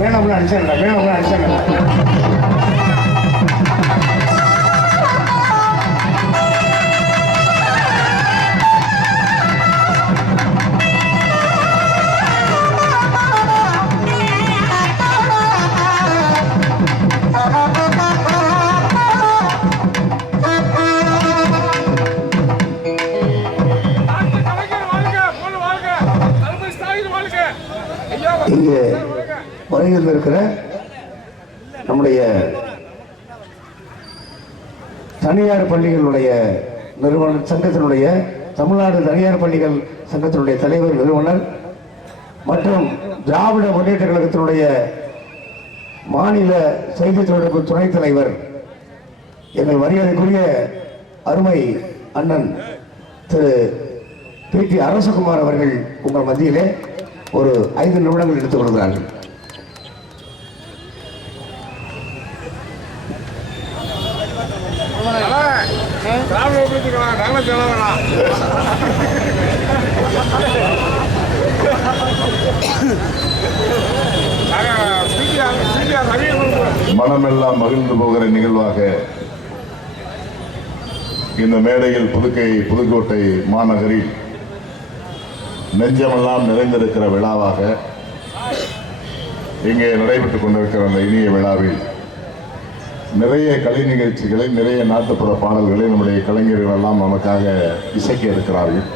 வேணும்னு அடிச்சாங்க. இங்கே வருகையில் இருக்கிற நம்முடைய தனியார் பள்ளிகளுடைய நிறுவனர் சங்கத்தினுடைய தமிழ்நாடு தனியார் பள்ளிகள் சங்கத்தினுடைய தலைவர் நிறுவனர் மற்றும் திராவிட முன்னேற்ற கழகத்தினுடைய மாநில செய்தி தொடர்பு துணைத் தலைவர் எங்கள் மரியாதைக்குரிய அருமை அண்ணன் திரு பி.டி. அரசகுமார் அவர்கள் உங்கள் மத்தியிலே ஒரு 5 நிமிடங்கள் எடுத்துக் கொள்கிறார்கள். மனமெல்லாம் மகிழ்ந்து போகிற நிகழ்வாக இந்த மேடையில் புதுக்கோட்டை மாநகரில் நெஞ்சமெல்லாம் நிறைந்திருக்கிற விழாவாக இங்கே நடைபெற்றுக் கொண்டிருக்கிற அந்த இனிய விழாவில் நிறைய கலை நிகழ்ச்சிகளை, நிறைய நாட்டுப்புற பாடல்களை நம்முடைய கலைஞர்கள் எல்லாம் நமக்காக இசைக்க இருக்கிறார்கள்.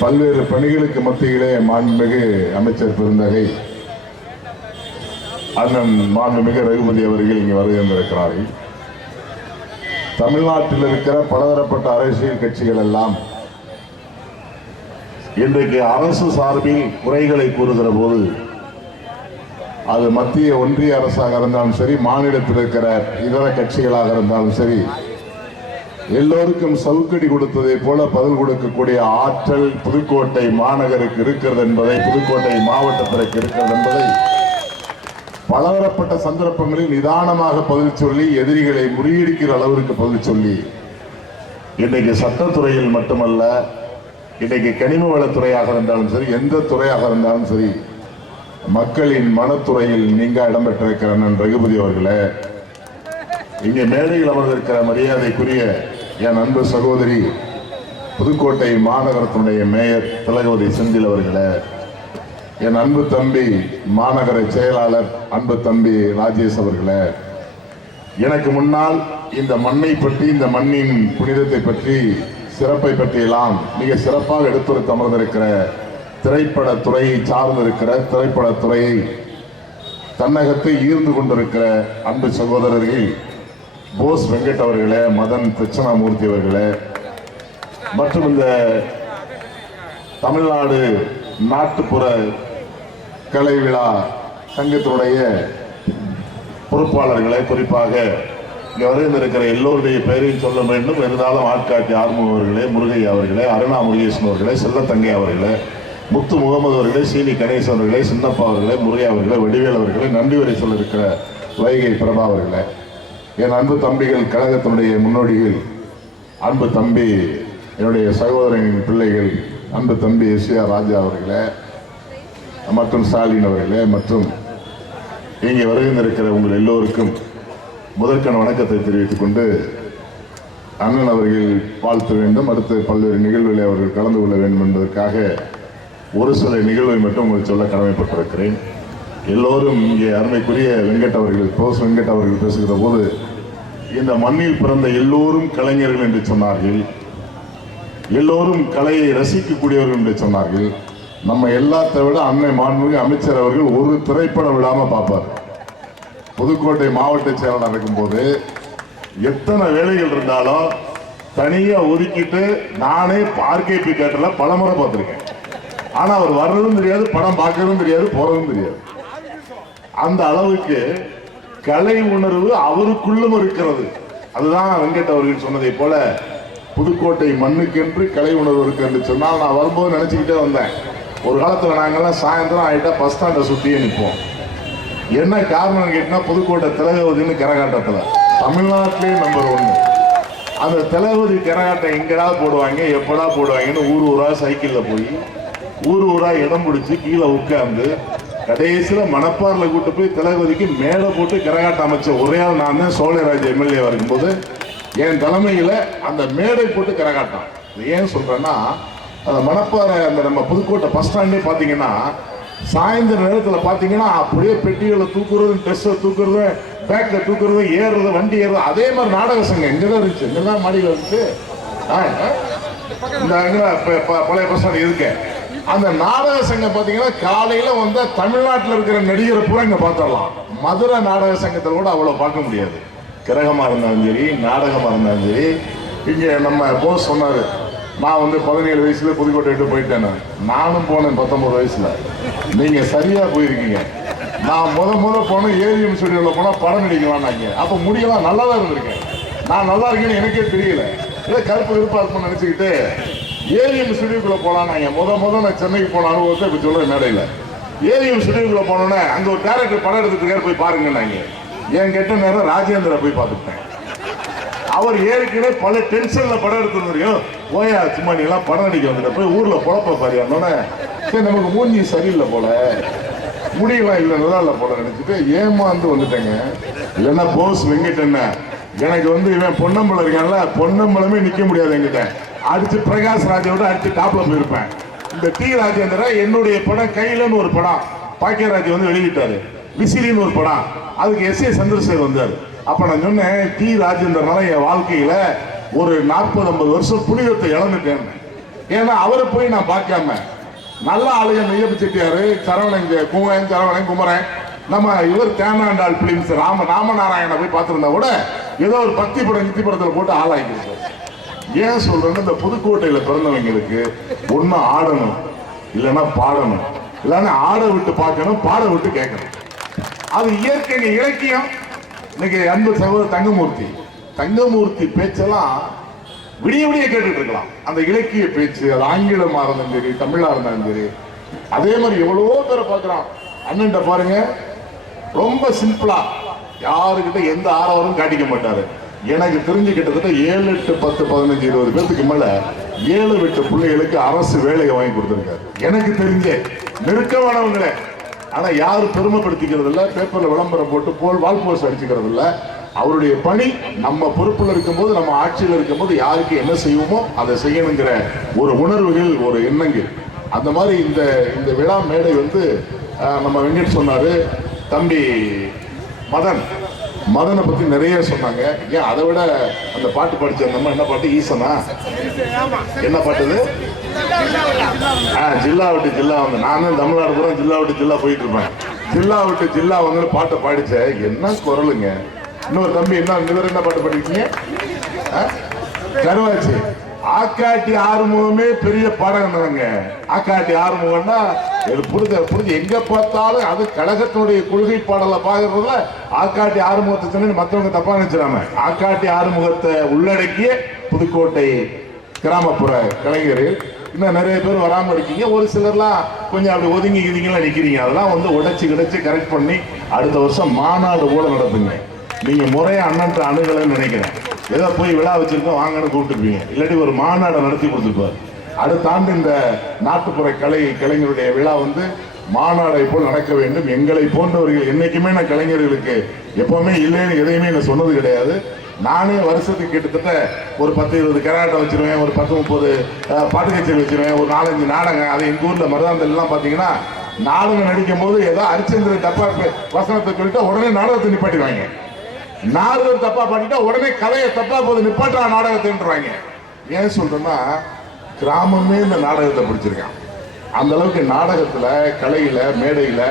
பல்வேறு பணிகளுக்கு மத்தியிலே மாண்புமிகு அமைச்சர் பெருந்தகை அண்ணன் மாண்புமிகு ரகுபதி அவர்கள் இங்கே வருகின்றிருக்கிறார்கள். தமிழ்நாட்டில் இருக்கிற பலதரப்பட்ட அரசியல் கட்சிகள் எல்லாம் இன்றைக்கு அரசு சார்பில் குறைகளை கூறுகிற போது, அது மத்திய ஒன்றிய அரசாக இருந்தாலும் சரி, மாநிலத்தில் இருக்கிற இதர கட்சிகளாக இருந்தாலும் சரி, எல்லோருக்கும் சவுக்கடி கொடுத்ததை போல பதில் கொடுக்கக்கூடிய ஆற்றல் புதுக்கோட்டை மாநகருக்கு இருக்கிறது என்பதை, புதுக்கோட்டை மாவட்டத்திற்கு இருக்கிறது என்பதை பலதரப்பட்ட சந்தர்ப்பங்களில் நிதானமாக பதில் சொல்லி, எதிரிகளை முறியடிக்கிற அளவிற்கு பதில் சொல்லி, இன்றைக்கு சட்டத்துறையில் மட்டுமல்ல, இன்றைக்கு கனிம வளத்துறையாக இருந்தாலும் சரி, எந்த துறையாக இருந்தாலும் சரி, மக்களின் மனத்துறையில் நீங்க இடம்பெற்றிருக்கிற அண்ணன் ரகுபதி அவர்களே, இங்கே மேடையில் அமர்ந்திருக்கிற மரியாதைக்குரிய என் அன்பு சகோதரி புதுக்கோட்டை மாநகரத்தினுடைய மேயர் திலகவதி செந்தில் அவர்களே, என் அன்பு தம்பி மாநகர செயலாளர் அன்பு தம்பி ராஜேஷ் அவர்களே, எனக்கு முன்னால் இந்த மண்ணை பற்றி, இந்த மண்ணின் புனிதத்தை பற்றி, சிறப்பை பற்றியெல்லாம் மிக சிறப்பாக எடுத்துரைத்து அமர்ந்திருக்கிற திரைப்படத்துறையை சார்ந்திருக்கிற, திரைப்படத்துறையை தன்னகத்தை ஈர்ந்து கொண்டிருக்கிற அன்பு சகோதரர்கள் போஸ் வெங்கட் அவர்களே, மதன் தட்சணாமூர்த்தி அவர்களே, மற்றும் இந்த தமிழ்நாடு நாட்டுப்புற கலை விழா சங்கத்தினுடைய பொறுப்பாளர்களை, குறிப்பாக இங்கே வருகின்றிருக்கிற எல்லோருடைய பெயரையும் சொல்ல வேண்டும். இருந்தாலும் ஆட்காட்டி ஆர்முக அவர்களே, முருகையா அவர்களே, அருணா முருகேசன் அவர்களே, செல்லத்தங்கை அவர்களே, முத்து முகமது அவர்களே, சீனி கணேசன் அவர்களே, சின்னப்பா அவர்களே, முருகையா அவர்களே, வடிவேல் அவர்களே, நன்றி வரை சொல்ல இருக்கிற வைகை பிரபா அவர்களே, என் அன்பு தம்பிகள், கழகத்தினுடைய முன்னோடிகள், அன்பு தம்பி என்னுடைய சகோதரனின் பிள்ளைகள், அன்பு தம்பி எஸ்.ஆர். ராஜா அவர்களே, மற்றும் ஸ்டாலின் அவர்களே, மற்றும் இங்கே வருகின்றிருக்கிற உங்கள் எல்லோருக்கும் முதற்கண் வணக்கத்தை தெரிவித்துக் கொண்டு, அண்ணன் அவர்கள் வாழ்த்த வேண்டும், அடுத்து பல்வேறு நிகழ்வுகளை அவர்கள் கலந்து கொள்ள வேண்டும் என்பதற்காக ஒரு சில நிகழ்வை மட்டும் உங்களுக்கு சொல்ல கடமைப்பட்டிருக்கிறேன். எல்லோரும் இங்கே அருமைக்குரிய வெங்கட் அவர்கள், போஸ் வெங்கட் அவர்கள் பேசுகிற போது, இந்த மண்ணில் பிறந்த எல்லோரும் கலைஞர்கள் என்று சொன்னார்கள், எல்லோரும் கலையை ரசிக்கக்கூடியவர்கள் என்று சொன்னார்கள். நம்ம எல்லாத்தை விட அன்னை மாண்புமிகு அமைச்சர் அவர்கள் ஒரு திரைப்படம் விடாமல் பார்ப்பார். புதுக்கோட்டை மாவட்ட செயலாளர் இருக்கும்போது எத்தனை வேலைகள் இருந்தாலும் தனியா ஒதுக்கிட்டு, நானே ஆர்கேபி தேட்டர்ல பலமுறை பார்த்திருக்கேன். ஆனா அவர் வர்றதும் தெரியாது, படம் பார்க்கறதும் தெரியாது, போறதும் தெரியாது. அந்த அளவுக்கு கலை உணர்வு அவருக்குள்ளும் இருக்கிறது. அதுதான் வெங்கட் அவர்கள் சொன்னதை போல, புதுக்கோட்டை மண்ணுக்கென்று கலை உணர்வு இருக்கு என்று சொன்னால், நான் வரும்போது நினைச்சுக்கிட்டே வந்தேன், ஒரு காலத்துல நாங்கெல்லாம் சாயந்தரம் ஆயிட்டா பஸ் ஸ்டாண்டை சுத்தியே நிற்போம். என்ன காரணம் கேட்டா, புதுக்கோட்டை திலகவதினு கரகாட்டத்தில் தமிழ்நாட்டிலே நம்பர் 1. அந்த திலகவதி கரகாட்டம் எங்கடா போடுவாங்க, எப்படா போடுவாங்கன்னு ஊர் ஊரா சைக்கிளில் போய் ஊர் ஊரா இடம் பிடிச்சி கீழே உட்கார்ந்து கடைசியில மணப்பாறையில கூட்டு போய் தளபதிக்கு மேலே போட்டு கரகாட்டம் அமைச்ச ஒரே ஆள் நான் தான் சோழராஜ் எம்எல்ஏவா இருக்கும்போது என் தலைமையில அந்த மேடை போட்டு கரகாட்டம். ஏன் சொல்றேன்னா அந்த மணப்பாறை அந்த நம்ம புதுக்கோட்டை பஸ் ஸ்டாண்டே பார்த்தீங்கன்னா சாயந்தர நேரத்தில் பார்த்தீங்கன்னா அப்படியே பெட்டிகளை தூக்குறது, ட்ரெஸ்ஸை தூக்குறது, பேக்கை தூக்குறது, ஏறுறது, வண்டி ஏறுறது, அதே மாதிரி நாடக சங்கம் இங்கே தான் இருந்துச்சு. இங்கே தான் மாடியில் இருந்துச்சு. இந்த பழைய பஸ் ஸ்டாண்ட் இருக்கு. அந்த நாடக சங்கம் பார்த்தீங்கன்னா காலையில் வந்து தமிழ்நாட்டில் இருக்கிற நடிகரை பூரா இங்கே பார்த்துடலாம். மதுரை நாடக சங்கத்தில் கூட அவ்வளோ பார்க்க முடியாது. கிரகமாக இருந்தாலும் சரி, நாடகமாக இருந்தாலும் சரி. இங்கே நம்ம போஸ் சொன்னார், நான் வந்து 17 வயசுல புதுக்கோட்டை விட்டு போயிட்டேன். நானும் போனேன் 19 வயசுல. நீங்க சரியா போயிருக்கீங்க. நான் முத போனேன் ஏவிஎம் ஸ்டுடியோல போனா படம் நடிக்கலாம்னாங்க. அப்ப முடியலாம், நல்லா தான் இருந்திருக்கேன். நான் நல்லா இருக்கேன்னு எனக்கே தெரியல. ஏதோ கருப்பு விருப்பா இருக்கும்னு நினைச்சுக்கிட்டு ஏவிஎம் ஸ்டுடியோக்குள்ள போலான்னாங்க. முத நான் சென்னைக்கு போன அனுபவத்தை இப்ப சொல்றேன் மேடையில. ஏவிஎம் ஸ்டுடியோக்குள்ள போனோன்னே அங்க ஒரு டேரக்டர் படம் எடுத்துட்டு இருக்காரு, போய் பாருங்கன்னாங்க. என் கெட்ட நேரம் ராஜேந்திர போய் பார்த்துட்டேன். அவர் ஏற்கனவே பல டென்ஷன்ல படம் எடுத்துருந்தோம். ஓயா சும்மா நீ எல்லாம் படம் நடிக்க வந்துட்ட, போய் ஊர்ல பொழப்ப பாரு. சரி நமக்கு மூஞ்சி சரியில்லை போல, முடியலாம் இல்லை, நல்லா இல்லை போல நினைச்சிட்டு ஏமாந்து வந்துட்டேங்க. இல்லைன்னா போஸ் வெங்கட் எனக்கு வந்து இவன் பொன்னம்பலம் இருக்கான்ல, பொன்னம்பலமே நிக்க முடியாது என்கிட்ட. அடிச்சு பிரகாஷ் ராஜோட அடிச்சு டாப்ல போயிருப்பேன். இந்த டி ராஜேந்திர என்னுடைய படம் கையிலன்னு ஒரு படம் பாக்கியராஜ் வந்து வெளியிட்டாரு, விசிறின்னு ஒரு படம், அதுக்கு எஸ்.ஏ. சந்திரசேகர் வந்தார். அப்ப நான் சொன்னேன், டி ராஜேந்திரனால என் வாழ்க்கையில ஒரு 40-50 வருஷம் புனிதத்தை இழந்துட்டேன். ஏன்னா அவரை போய் நான் பார்க்காம நல்ல ஆளுங்க மெய்யப்ப செட்டியாரு, சரவணன், சரவணன், குமரன், நம்ம இவர் தேனாண்டாள் பிலிம்ஸ் ராமநாராயண போய் பார்த்திருந்தா கூட ஏதோ ஒரு பக்தி படம் நித்தி படத்தில் போட்டு ஆளாக்கிருக்கோம். ஏன் சொல்றேன்னு, இந்த புதுக்கோட்டையில பிறந்தவங்களுக்கு ஒண்ணு ஆடணும், இல்லைன்னா பாடணும், இல்லைன்னா ஆட விட்டு பார்க்கணும், பாட விட்டு கேட்கணும். அது இயற்கை இலக்கியம். இன்னைக்கு அன்பு சகோதரர் தங்கமூர்த்தி பேச்செல்லாம் விடிய கேட்டுட்டு இருக்கலாம். அந்த இலக்கிய பேச்சு, அது ஆங்கிலமா இருந்தாலும் சரி, தமிழா இருந்தாலும் சரி. அதே மாதிரி எவ்வளவோ பேரை பார்க்கிறோம். அண்ணன்ட்ட பாருங்க, ரொம்ப சிம்பிளா யாருக்கிட்ட எந்த ஆரவாரம் காட்டிக்க மாட்டாரு. எனக்கு தெரிஞ்சு கிட்டத்தட்ட 7, 8, 10, 15, 20 பேருக்கு மேல 7, 8 பிள்ளைகளுக்கு அரசு வேலையை வாங்கி கொடுத்திருக்காரு. எனக்கு தெரிஞ்ச நெருக்கமானவங்களே. ஆனா யாரும் பெருமைப்படுத்திக்கிறது இல்ல, பேப்பர்ல விளம்பரம் போட்டு வால் போஸ்ட் அடிச்சுக்கிறது இல்ல. அவருடைய பணி நம்ம பொறுப்புல இருக்கும்போது, நம்ம ஆட்சியில் இருக்கும்போது யாருக்கு என்ன செய்வோமோ அதை செய்யணுங்கிற ஒரு உணர்வுகள், ஒரு எண்ணங்கள். அந்த மாதிரி இந்த விழா மேடை வந்து நம்ம வெங்கட் சொன்னாரு, தம்பி மதனை பத்தி நிறைய சொன்னாங்க. ஏன் அதை விட அந்த பாட்டு படிச்ச நம்ம என்ன பாட்டு, ஈசனா என்ன பாட்டுது, ஜில்லா விட்டு ஜில்லா வந்து, நானும் தமிழ்நாடு பூரா ஜில்லா விட்டு ஜில்லா போயிட்டு இருப்பேன். ஜில்லா விட்டு ஜில்லா வந்து பாட்டை பாடிச்ச என்ன குரலுங்க. இன்னொரு தம்பி என்ன பாட்டு படிக்கீங்க, கருவாச்சி. ஆக்காட்டி ஆறுமுகமே பெரிய பாடம் தாங்க. ஆக்காட்டி ஆறுமுகம்னா புரிஞ்சு எங்க பார்த்தாலும் அது கழகத்தினுடைய கொள்கை பாடலை பாக்குறதுல ஆக்காட்டி ஆறுமுகத்தை சொன்னு மற்றவங்க தப்பா நினைச்சிடாம, ஆக்காட்டி ஆறுமுகத்தை உள்ளடக்கிய புதுக்கோட்டை கிராமப்புற கலைஞர்கள் இன்னும் நிறைய பேர் வராமல் இருக்கீங்க. ஒரு சிலர்லாம் கொஞ்சம் அப்படி ஒதுங்கிலாம் நிற்கிறீங்க. அதெல்லாம் வந்து உடைச்சு கரெக்ட் பண்ணி அடுத்த வருஷம் மாநாடு கூட நடத்துங்க. நீங்க முறையா அண்ணன் அணுகலன்னு நினைக்கிறேன். ஏதோ போய் விழா வச்சிருக்கோம் வாங்கன்னு கூப்பிட்டுருப்பீங்க, இல்லாட்டி ஒரு மாநாடை நடத்தி கொடுத்துருப்பார். அடுத்த ஆண்டு இந்த நாட்டுப்புற கலைஞருடைய விழா வந்து மாநாடை போல் நடக்க வேண்டும். எங்களை போன்றவர்கள் என்னைக்குமே நான் கலைஞர்களுக்கு எப்பவுமே இல்லைன்னு எதையுமே நான் சொன்னது கிடையாது. நானே வருஷத்துக்கு கிட்டத்தட்ட ஒரு 10-20 கரகாட்டம் வச்சிருவேன், ஒரு 10-30 பாட்டு கச்சேரி வச்சிருவேன், ஒரு 4-5 நாடகம். அது எங்க ஊர்ல மருதாந்தல்லாம் பாத்தீங்கன்னா நாடகம் நடிக்கும் போது ஏதோ ஹரிச்சந்திரன் தப்பா வசனத்தை சொல்லிட்டு உடனே நாடகத்தை நிப்பாட்டிடுவாங்க. நாடகம் தப்பா பாடிட்டா உடனே கதையை தப்பா போது நிப்பாட்டா நாடகத்தைன்றாங்க. ஏன் சொல்றேன்னா, கிராமமே இந்த நாடகத்தை பிடிச்சிருக்கான். அந்த அளவுக்கு நாடகத்துல, கலையில, மேடையில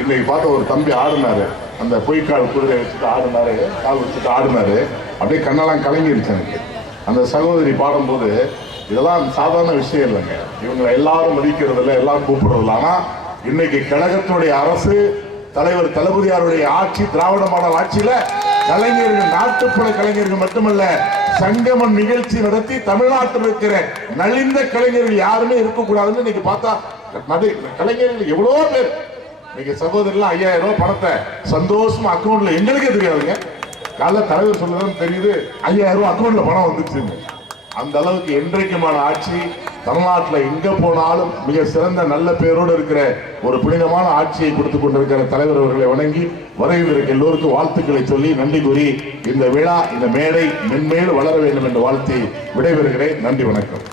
இன்னைக்கு பார்த்த ஒரு தம்பி ஆடினாரு. அந்த பொய்க்கால் குதிரை வச்சுட்டு ஆடினாரு, கால் வச்சுட்டு ஆடினாரு. அப்படியே கண்ணெல்லாம் கலங்கிருச்சு எனக்கு. அந்த சகோதரி பாடும்போது இதெல்லாம் சாதாரண விஷயம் இல்லைங்க. இவங்களை எல்லாரும் மதிக்கிறதில்ல, எல்லாரும் கூப்பிடுறதில்ல. ஆனா இன்னைக்கு கழகத்தினுடைய அரசு, தலைவர் தளபதியாருடைய ஆட்சி, திராவிட மாடல் ஆட்சியில கலைஞர்கள், நாட்டுப்புற கலைஞர்கள் மட்டுமல்ல, சங்கமம் நிகழ்ச்சி நடத்தி தமிழ்நாட்டில் இருக்கிற நலிந்த கலைஞர்கள் யாருமே இருக்கக்கூடாதுன்னு இன்னைக்கு பார்த்தா கலைஞர்கள் எவ்வளவோ பேர். இன்னைக்கு சகோதரர்லாம் 5000 ரூபாய் பணத்தை சந்தோஷமா அக்கௌண்ட்ல, எங்களுக்கே தெரியாதுங்க, காலைல தலைவர் சொல்லதான் தெரியுது 5000 ரூபாய் அக்கௌண்ட்ல பணம் வந்துச்சு. அந்த அளவுக்கு என்றைக்குமான ஆட்சி தமிழ்நாட்டில் எங்க போனாலும் மிக சிறந்த நல்ல பேரோடு இருக்கிற ஒரு புனிதமான ஆட்சியை கொடுத்துக் கொண்டிருக்கிற தலைவர் அவர்களை வணங்கி வருகின்ற எல்லோருக்கும் வாழ்த்துக்களை சொல்லி நன்றி கூறி இந்த விழா, இந்த மேடை மென்மேலும் வளர வேண்டும் என்று வாழ்த்தி விடைபெறுகிறேன். நன்றி, வணக்கம்.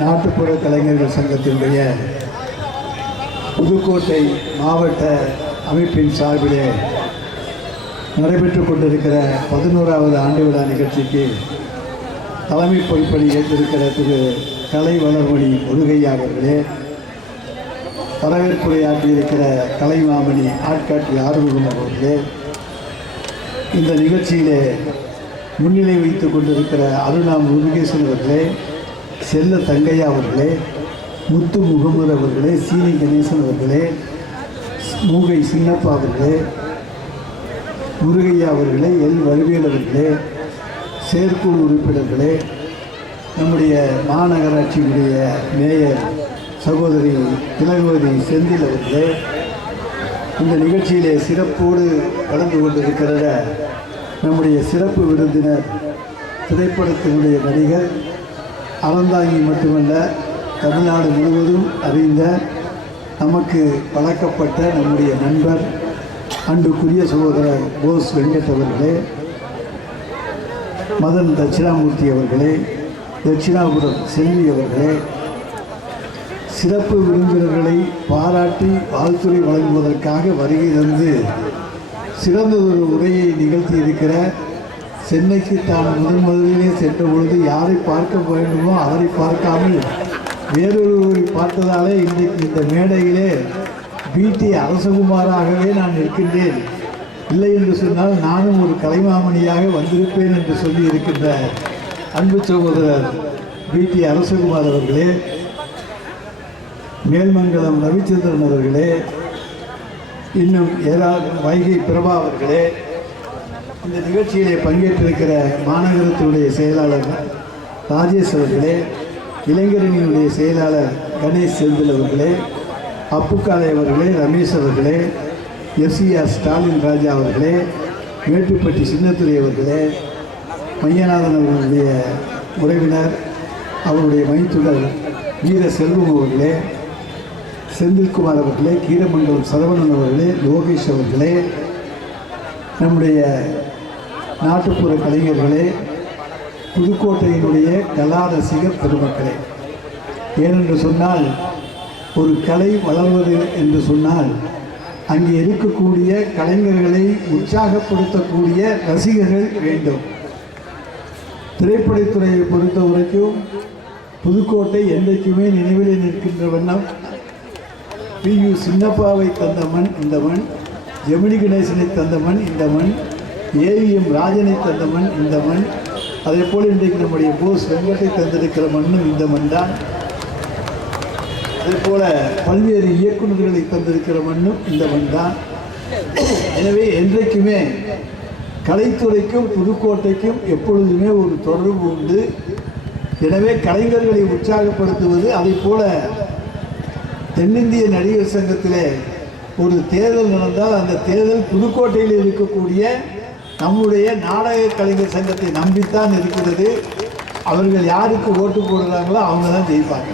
நாட்டுப்புற கலைஞர்கள் சங்கத்தினுடைய புதுக்கோட்டை மாவட்ட அமைப்பின் சார்பிலே நடைபெற்றுக் கொண்டிருக்கிற 11வது ஆண்டு விழா நிகழ்ச்சிக்கு தலைமை பொறுப்பணி ஏற்றிருக்கிற திரு கலை வளர்மணி முருகையா அவர்களே, வரவேற்புரையாற்றியிருக்கிற கலைமாமணி ஆட்காட்டி ஆறுமுகம் அவர்களே, இந்த நிகழ்ச்சியிலே முன்னிலை வைத்துக் கொண்டிருக்கிற அருணா முருகேசன் அவர்களே, செல்ல தங்கையா அவர்களே, முத்து முகமது அவர்களே, சீனி கணேசன் அவர்களே, மூகை சின்னப்பா அவர்களே, முருகையா அவர்களே, எல் வடிவேல் அவர்களே, செயற்குழு உறுப்பினர்களே, நம்முடைய மாநகராட்சியினுடைய மேயர் சகோதரி திலகவதி செந்தில் அவர்களே, இந்த நிகழ்ச்சியிலே சிறப்போடு கலந்து கொண்டிருக்கிற நம்முடைய சிறப்பு விருந்தினர் திரைப்படத்தினுடைய நடிகர், அறந்தாங்கி மட்டுமல்ல தமிழ்நாடு முழுவதும் அறிந்த நமக்கு பழக்கப்பட்ட நம்முடைய நண்பர் அன்புக்குரிய சகோதரர் போஸ் வெங்கட் அவர்களே, மதன் தட்சிணாமூர்த்தி அவர்களே, தட்சிணாபுரம் செல்வி அவர்களே, சிறப்பு விருந்தினர்களை பாராட்டி வாழ்த்துறை வழங்குவதற்காக வருகை தந்து சிறந்ததொரு உரையை நிகழ்த்தி இருக்கிற, சென்னைக்கு தான் முதலிலே சென்ற பொழுது யாரை பார்க்க வேண்டுமோ அவரை பார்க்காமல் வேறொருவரை பார்த்ததாலே இன்றைக்கு இந்த மேடையிலே பிடி அரசகுமாராகவே நான் இருக்கின்றேன், இல்லை என்று சொன்னால் நானும் ஒரு கலைமாமணியாக வந்திருப்பேன் என்று சொல்லி இருக்கின்ற அன்பு சகோதரர் பிடி அரசகுமார் அவர்களே, மேல்மங்கலம் ரவிச்சந்திரன் அவர்களே, இன்னும் வைகை பிரபா அவர்களே, இந்த நிகழ்ச்சியிலே பங்கேற்றிருக்கிற மாநகரத்தினுடைய செயலாளர் ராஜேஷ் அவர்களே, இளைஞரணியினுடைய செயலாளர் கணேஷ் செந்தில் அவர்களே, அப்புக்காலை அவர்களே, ரமேஷ் அவர்களே, எஸ்இஆர் ஸ்டாலின் ராஜா அவர்களே, மேட்டுப்பட்டி சின்னத்துறை அவர்களே, மையநாதன் அவர்களுடைய உறவினர் அவருடைய மைத்துனர் வீர செல்வம் அவர்களே, செந்தில்குமார் அவர்களே, கீரமங்கலம் சரவணன் அவர்களே, லோகேஷ் அவர்களே, நம்முடைய நாட்டுப்புற கலைஞர்களே, புதுக்கோட்டையினுடைய கலா ரசிகர் பெருமக்களே, ஏனென்று சொன்னால் ஒரு கலை வளர்வது என்று சொன்னால் அங்கே இருக்கக்கூடிய கலைஞர்களை உற்சாகப்படுத்தக்கூடிய ரசிகர்கள் வேண்டும். திரைப்படத்துறையை பொறுத்த வரைக்கும் புதுக்கோட்டை என்றைக்குமே நினைவிலே நிற்கின்ற வண்ணம் PU சின்னப்பாவை தந்த மண் இந்த மண், ஜெமினி கணேசனை தந்த மண் இந்த மண், AVM ராஜனை தந்த மண் இந்த மண், அதே போல் இன்றைக்கு நம்முடைய போஸ் வெங்கட்டை தந்திருக்கிற மண்ணும் இந்த மண் தான். அதே போல் பல்வேறு இயக்குநர்களை தந்திருக்கிற மண்ணும் இந்த மண் தான். எனவே என்றைக்குமே கலைத்துறைக்கும் புதுக்கோட்டைக்கும் எப்பொழுதுமே ஒரு தொடர்பு உண்டு. எனவே கலைஞர்களை உற்சாகப்படுத்துவது, அதை போல தென்னிந்திய நடிகர் சங்கத்திலே ஒரு தேர்தல் நடந்தால் அந்த தேர்தல் புதுக்கோட்டையில் இருக்கக்கூடிய நம்முடைய நாடக கலைஞர் சங்கத்தை நம்பித்தான் இருக்கிறது. அவர்கள் யாருக்கு ஓட்டு போடுறாங்களோ அவங்க தான் ஜெயிப்பாங்க.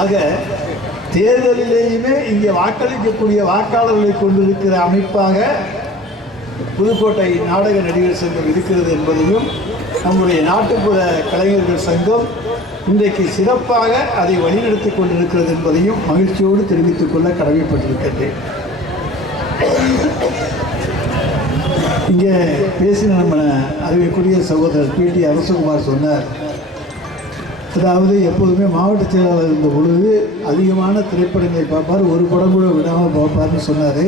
ஆக தேர்தலிலேயுமே இங்கே வாக்களிக்கக்கூடிய வாக்காளர்களை கொண்டிருக்கிற அமைப்பாக புதுக்கோட்டை நாடக நடிகர் சங்கம் இருக்கிறது என்பதையும், நம்முடைய நாட்டுப்புற கலைஞர்கள் சங்கம் இன்றைக்கு சிறப்பாக அதை வழிநடத்தி கொண்டிருக்கிறது என்பதையும் மகிழ்ச்சியோடு தெரிவித்துக் கொள்ள கடமைப்பட்டிருக்கின்றேன். இங்கே பேசின நம்ம அறிவிக்குரிய சகோதரர் PT அரசகுமார் சொன்னார், அதாவது எப்போதுமே மாவட்ட செயலாளர் இருந்த பொழுது அதிகமான திரைப்படங்களை பார்ப்பார், ஒரு படம் கூட விடாமல் பார்ப்பார்னு சொன்னார்.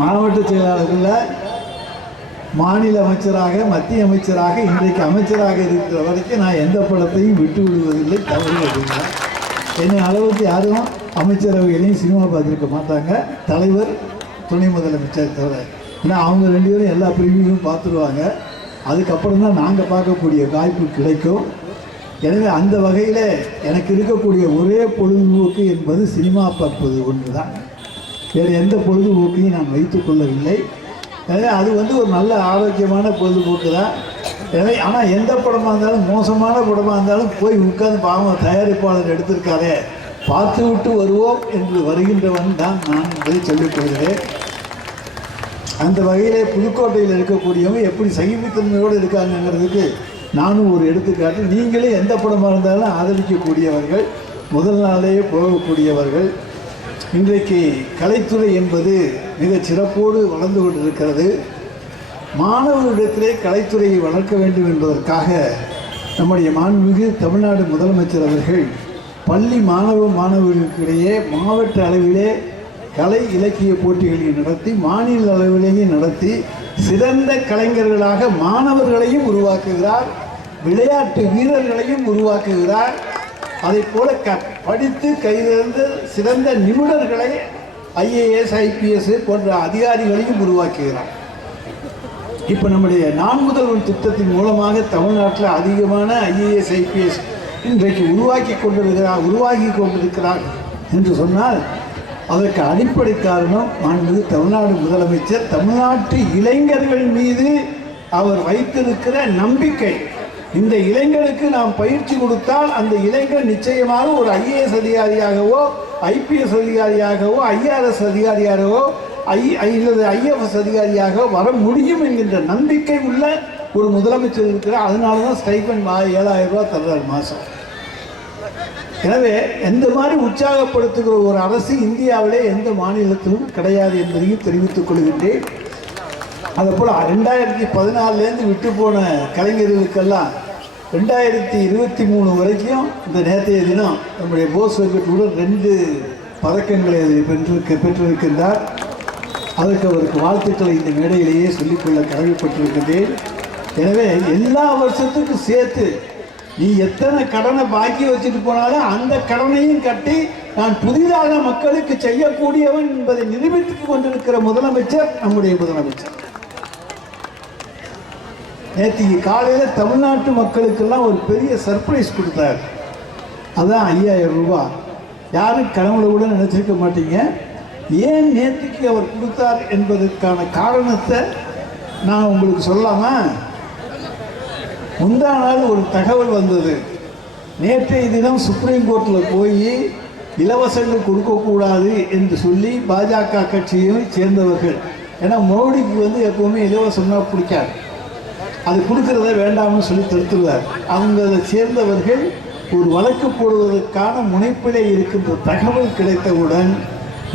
மாவட்ட செயலாளர்களில் மாநில அமைச்சராக, மத்திய அமைச்சராக, இன்றைக்கு அமைச்சராக இருக்கிற வரைக்கும் நான் எந்த படத்தையும் விட்டு விடுவதில்லை, தவறு அப்படின்னா என்னை அளவுக்கு யாரும் அமைச்சரவைகளையும் சினிமா பார்த்துருக்க மாட்டாங்க, தலைவர் துணை முதலமைச்சர் தவிர. ஏன்னா அவங்க 2 பேரும் எல்லா பிரிவியும் பார்த்துருவாங்க. அதுக்கப்புறம் தான் நாங்கள் பார்க்கக்கூடிய வாய்ப்பு கிடைக்கும். எனவே அந்த வகையில் எனக்கு இருக்கக்கூடிய ஒரே பொழுதுபோக்கு என்பது சினிமா பார்ப்பது ஒன்று தான். வேறு எந்த பொழுதுபோக்கையும் நான் வைத்துக்கொள்ளவில்லை. எனவே அது ஒரு நல்ல ஆரோக்கியமான பொழுதுபோக்கு தான். எனவே ஆனால் எந்த படமாக இருந்தாலும், மோசமான படமாக இருந்தாலும் போய் உட்கார்ந்து பாவம் தயாரிப்பாளர் எடுத்திருக்காரே பார்த்து விட்டு வருவோம் என்று வருகின்றவன் தான் நான் என்பதை சொல்லிக் கொள்கிறேன். அந்த வகையிலே புதுக்கோட்டையில் இருக்கக்கூடியவங்க எப்படி சகிப்புத்தன்மையோடு இருக்காங்கிறதுக்கு நானும் ஒரு எடுத்துக்காட்டு. நீங்களே எந்த படமாக இருந்தாலும் ஆதரிக்கக்கூடியவர்கள், முதல் நாளே போகக்கூடியவர்கள். இன்றைக்கு கலைத்துறை என்பது மிகச் சிறப்போடு வளர்ந்து கொண்டிருக்கிறது. மாணவர்களிடத்திலே கலைத்துறையை வளர்க்க வேண்டும் என்பதற்காக நம்முடைய மாண்புமிகு தமிழ்நாடு முதலமைச்சர் அவர்கள் பள்ளி மாணவர்களுக்கிடையே மாவட்ட அளவிலே கலை இலக்கிய போட்டிகளை நடத்தி, மாநில அளவிலேயே நடத்தி, சிறந்த கலைஞர்களாக மாணவர்களையும் உருவாக்குகிறார், விளையாட்டு வீரர்களையும் உருவாக்குகிறார். அதை போல படித்து கைதேர்ந்து சிறந்த நிபுணர்களை IAS IPS போன்ற அதிகாரிகளையும் உருவாக்குகிறார். இப்போ நம்முடைய நான் முதல்வன் திட்டத்தின் மூலமாக தமிழ்நாட்டில் அதிகமான IAS IPS இன்றைக்கு உருவாக்கி கொண்டிருக்கிறார் என்று சொன்னால் அதற்கு அடிப்படை காரணம் மாண்புமிகு தமிழ்நாடு முதலமைச்சர் தமிழ்நாட்டு இளைஞர்கள் மீது அவர் வைத்திருக்கிற நம்பிக்கை. இந்த இளைஞருக்கு நாம் பயிற்சி கொடுத்தால் அந்த இளைஞர் நிச்சயமாக ஒரு IAS அதிகாரியாகவோ, IPS அதிகாரியாகவோ, IRS அதிகாரியாகவோ, IFS அதிகாரியாக வர முடியும் என்கின்ற நம்பிக்கை உள்ள ஒரு முதலமைச்சர் இருக்கிறார். அதனால தான் ஸ்டைபண்ட் 7,000 ரூபா தர்றார் மாதம். எனவே எந்த மாதிரி உற்சாகப்படுத்துகிற ஒரு அரசு இந்தியாவிலே எந்த மாநிலத்திலும் கிடையாது என்பதையும் தெரிவித்துக் கொள்கின்றேன். அதுபோல் 2014 விட்டு போன கலைஞர்களுக்கெல்லாம் 2023 வரைக்கும் இந்த நேற்றைய தினம் நம்முடைய போஸ் வெங்கட்டுடன் 2 பதக்கங்களை பெற்றிருக்கின்றார். அதற்கு அவருக்கு வாழ்த்துக்களை இந்த மேடையிலேயே சொல்லிக்கொள்ள கடமைப்பட்டிருக்கின்றேன். எனவே எல்லா வருஷத்துக்கும் சேர்த்து நீ எத்தனை கடனை பாக்கி வச்சுட்டு போனாலும் அந்த கடனையும் கட்டி நான் புதிதாக மக்களுக்கு செய்யக்கூடியவன் என்பதை நிரூபித்துக் கொண்டிருக்கிற முதலமைச்சர் நம்முடைய முதலமைச்சர். நேற்று காலையில் தமிழ்நாட்டு மக்களுக்கெல்லாம் ஒரு பெரிய சர்ப்ரைஸ் கொடுத்தார். அதான் 5,000 ரூபாய். யாரும் கனவுல கூட நினைச்சிருக்க மாட்டீங்க. ஏன் நேற்றுக்கு அவர் கொடுத்தார் என்பதற்கான காரணத்தை நான் உங்களுக்கு சொல்லாமா? முந்தா நாள் ஒரு தகவல் வந்தது. நேற்றைய தினம் சுப்ரீம் கோர்ட்டில் போய் இலவசங்கள் கொடுக்கக்கூடாது என்று சொல்லி பாஜக கட்சியை சேர்ந்தவர்கள், ஏன்னா மோடிக்கு எப்பவுமே இலவசம்னா பிடிக்காது, அது கொடுக்கறத வேண்டாம்னு சொல்லி தடுத்துருவார். அவங்க அதை சேர்ந்தவர்கள் ஒரு வழக்கு போடுவதற்கான முனைப்பிலே இருக்கின்ற தகவல் கிடைத்தவுடன்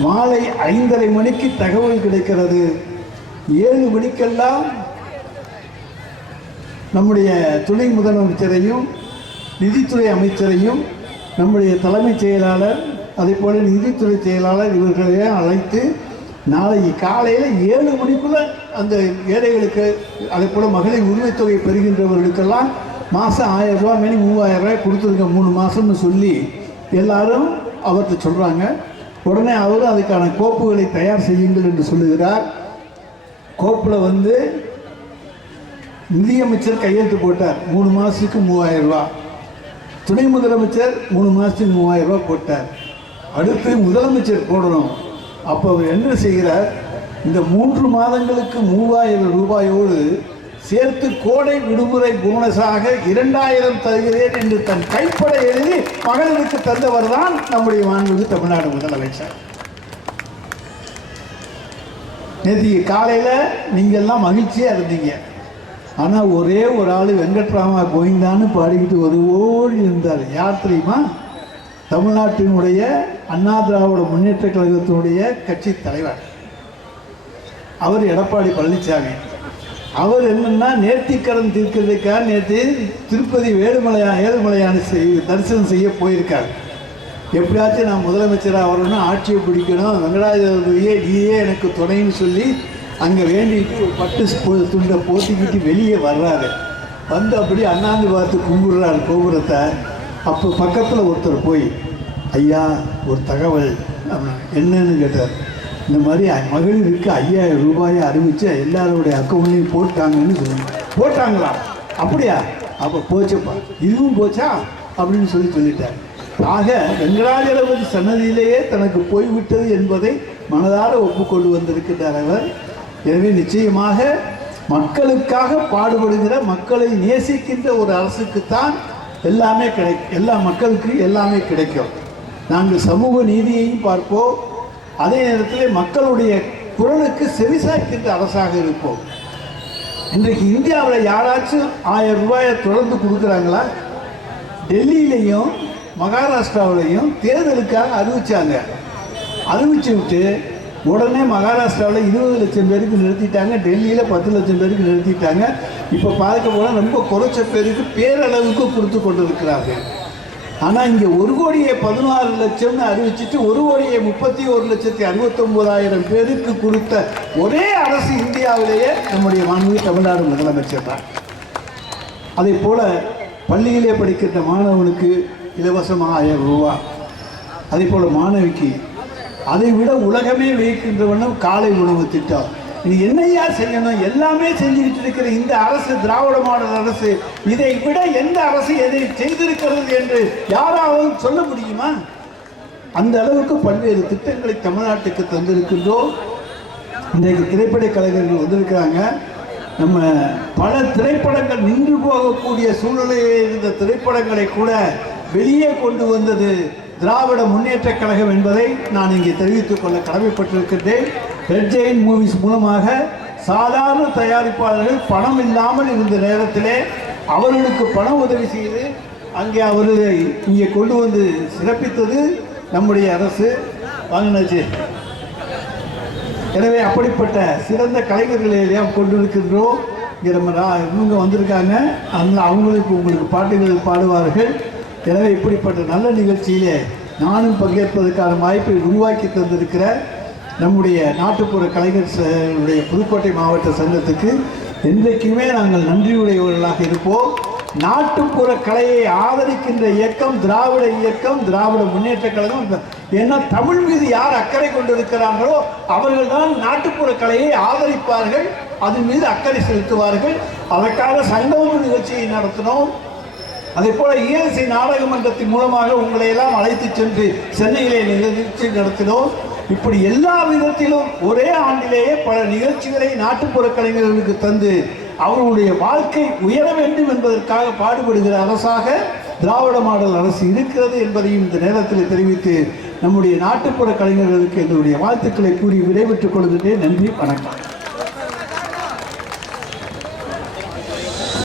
மாலை 5:30 மணிக்கு தகவல் கிடைக்கிறது. 7 மணிக்கெல்லாம் நம்முடைய துணை முதலமைச்சரையும் நிதித்துறை அமைச்சரையும் நம்முடைய தலைமைச் செயலாளர் அதே போல் நிதித்துறை செயலாளர் இவர்களையும் அழைத்து நாளைக்கு காலையில் 7 மணிக்குள்ளே அந்த ஏழைகளுக்கு அதே போல் மகளிர் உரிமைத்தொகை பெறுகின்றவர்களுக்கெல்லாம் மாதம் 1,000 ரூபா மேலே 3,000 ரூபாய் கொடுத்துருங்க 3 மாதம்னு சொல்லி எல்லாரும் அவர்கிட்ட சொல்கிறாங்க. உடனே அவரும் அதுக்கான கோப்புகளை தயார் செய்யுங்கள் என்று சொல்லுகிறார். கோப்பில் நிதியமைச்சர் கையெழுத்து போட்டார். 3 மாதத்துக்கு 3,000 ரூபா. துணை முதலமைச்சர் 3 மாதத்துக்கு 3,000 ரூபா போட்டார். அடுத்து முதலமைச்சர் போடணும். அப்போ அவர் என்ன செய்கிறார்? இந்த 3 மாதங்களுக்கு 3,000 ரூபாயோடு சேர்த்து கோடை விடுமுறை போனஸாக 2,000 தருகிறேன் என்று தன் கைப்பட எழுதி மகளிருக்கு தந்தவர் தான் நம்முடைய மாண்புமிகு தமிழ்நாடு முதலமைச்சர். நேற்று காலையில் நீங்கள் எல்லாம் மகிழ்ச்சியாக இருந்தீங்க. ஆனால் ஒரே ஒரு ஆள் வெங்கட்ராமா கோவிந்தான்னு பாடிக்கிட்டு ஓடி இருந்தார். யார் தெரியுமா? தமிழ்நாட்டினுடைய அண்ணா திராவிட முன்னேற்ற கழகத்தினுடைய கட்சி தலைவர். அவர் எடப்பாடி பழனிசாமி. அவர் என்னன்னா நேர்த்திக்கடன் தீர்க்கிறதுக்காக நேற்று திருப்பதி ஏழுமலையான தரிசனம் செய்ய போயிருக்கார். எப்படியாச்சும் நான் முதலமைச்சராக வரணும், ஆட்சியை பிடிக்கணும், வெங்கடாஜலபதியே நீயே எனக்கு துணைன்னு சொல்லி அங்கே வேண்டிட்டு ஒரு பட்டு துண்டை போத்திக்கிட்டு வெளியே வர்றாரு. அப்படி அண்ணாந்து பார்த்து கும்பிடுறாரு கோபுரத்தை. அப்போ பக்கத்தில் ஒருத்தர் போய் ஐயா ஒரு தகவல் என்னன்னு கேட்டார். இந்த மாதிரி மகளிருக்கு 5000 ரூபாயை அறிவித்து எல்லாருடைய அக்கௌண்ட்லையும் போட்டாங்கன்னு சொன்னாங்க. போட்டாங்களா? அப்படியா? அப்போ போச்சப்பா, இதுவும் போச்சா அப்படின்னு சொல்லிட்டார். ஆக வெங்கடாஜலபதி சன்னதியிலேயே தனக்கு போய்விட்டது என்பதை மனதார ஒப்புக்கொண்டு வந்திருக்கின்றார் அவர். எனவே நிச்சயமாக மக்களுக்காக பாடுபடுகிற, மக்களை நேசிக்கின்ற ஒரு அரசுக்குத்தான் எல்லாமே கிடைக்கும். எல்லா மக்களுக்கு எல்லாமே கிடைக்கும். நாங்கள் சமூக நீதியையும் பார்ப்போம், அதே நேரத்தில் மக்களுடைய குரலுக்கு செவிசாய்க்கின்ற அரசாக இருப்போம். இன்றைக்கு இந்தியாவில் யாராச்சும் 1000 ரூபாயை தொடர்ந்து கொடுக்குறாங்களா? டெல்லியிலையும் மகாராஷ்டிராவிலையும் தேர்தலுக்காக அறிவிச்சாங்க. அறிவிச்சு விட்டு உடனே மகாராஷ்டிராவில் 20 லட்சம் பேருக்கு நிறுத்திட்டாங்க, டெல்லியில் 10 லட்சம் பேருக்கு நிறுத்திட்டாங்க. இப்போ பார்க்க போனால் ரொம்ப குறைச்ச பேருக்கு பேரளவுக்கு கொடுத்து கொண்டு இருக்கிறார்கள். ஆனால் இங்கே 1,16,00,000 அறிவிச்சிட்டு 1,31,69,000 பேருக்கு கொடுத்த ஒரே அரசு இந்தியாவிலேயே நம்முடைய மாண்புமிகு தமிழ்நாடு முதலமைச்சர் தான். அதே போல் பள்ளியிலே படிக்கின்ற மாணவனுக்கு இலவசமாக 1000 ரூபா, அதே போல் மாணவிக்கு, அதை விட உலகமே வைக்கின்றவனும் காலை உணவு திட்டம். இது என்னையா செய்யணும்? எல்லாமே செஞ்சுக்கிட்டு இருக்கிற இந்த அரசு, திராவிட மாடல் அரசு, இதை விட எந்த அரசு எதை செய்திருக்கிறது என்று யாராவது சொல்ல முடியுமா? அந்த அளவுக்கு பல்வேறு திட்டங்களை தமிழ்நாட்டுக்கு தந்திருக்கின்றோம். இன்றைக்கு திரைப்பட கலைஞர்கள் வந்திருக்கிறாங்க. நம்ம பல திரைப்படங்கள் நின்று போகக்கூடிய சூழ்நிலையில் இருந்த திரைப்படங்களை கூட வெளியே கொண்டு வந்தது திராவிட முன்னேற்ற கழகம் என்பதை நான் இங்கே தெரிவித்துக் கொள்ள கடமைப்பட்டிருக்கின்றேன். ரெட் ஜெயின் மூவிஸ் மூலமாக சாதாரண தயாரிப்பாளர்கள் பணம் இல்லாமல் இருந்த நேரத்திலே அவர்களுக்கு பண உதவி செய்து அங்கே அவர்களை இங்கே கொண்டு வந்து சிறப்பித்தது நம்முடைய அரசு. வாங்கினாச்சு. எனவே அப்படிப்பட்ட சிறந்த கலைஞர்களை எல்லாம் கொண்டிருக்கின்றோம். இங்கே நம்ம இவங்க வந்திருக்காங்க, அதனால் அவங்களுக்கு உங்களுக்கு பாட்டுகள் பாடுவார்கள். எனவே இப்படிப்பட்ட நல்ல நிகழ்ச்சியிலே நானும் பங்கேற்பதற்கான வாய்ப்பை உருவாக்கி தந்திருக்கிற நம்முடைய நாட்டுப்புற கலைஞர்களுடைய புதுக்கோட்டை மாவட்ட சங்கத்துக்கு என்றைக்குமே நாங்கள் நன்றியுடையவர்களாக இருப்போம். நாட்டுப்புற கலையை ஆதரிக்கின்ற இயக்கம் திராவிட இயக்கம், திராவிட முன்னேற்ற கழகம். ஏன்னா தமிழ் மீது யார் அக்கறை கொண்டிருக்கிறார்களோ அவர்கள் தான் நாட்டுப்புற கலையை ஆதரிப்பார்கள், அதன் மீது அக்கறை செலுத்துவார்கள். அதற்காக சங்கமம் நிகழ்ச்சியை நடத்தினோம். அதே போல இயற்கை நாடக மன்றத்தின் மூலமாக உங்களை எல்லாம் அழைத்து சென்று சென்னையிலே நிகழ்ச்சி நடத்தினோம். இப்படி எல்லா விதத்திலும் ஒரே ஆண்டிலேயே பல நிகழ்ச்சிகளை நாட்டுப்புற கலைஞர்களுக்கு தந்து அவர்களுடைய வாழ்க்கை உயர வேண்டும் என்பதற்காக பாடுபடுகிற அரசாக திராவிட மாடல் அரசு இருக்கிறது என்பதையும் இந்த நேரத்தில் தெரிவித்து நம்முடைய நாட்டுப்புற கலைஞர்களுக்கு எங்களுடைய வாழ்த்துக்களை கூறி விடைபெற்றுக் கொள்கின்றேன். நன்றி, வணக்கம்.